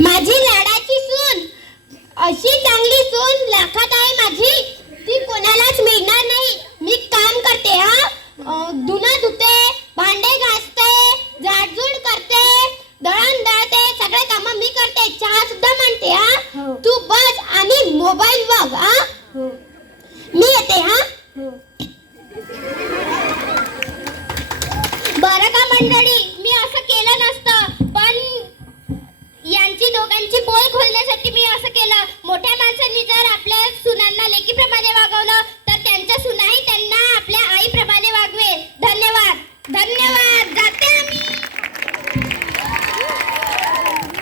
माझी लाडाची सून अशी चांगली सून लाखात आहे माझी ती कोणालाच मिळणार नाही. मी काम करते हा? धुणं धुते भांडे घासते झाडझूड करते दळण दळते सगळे काम मी करते. चहा सुद्धा म्हणते हा. हो. तू बस आणि मोबाईल बघ हा? प्रेमाने वागवलं.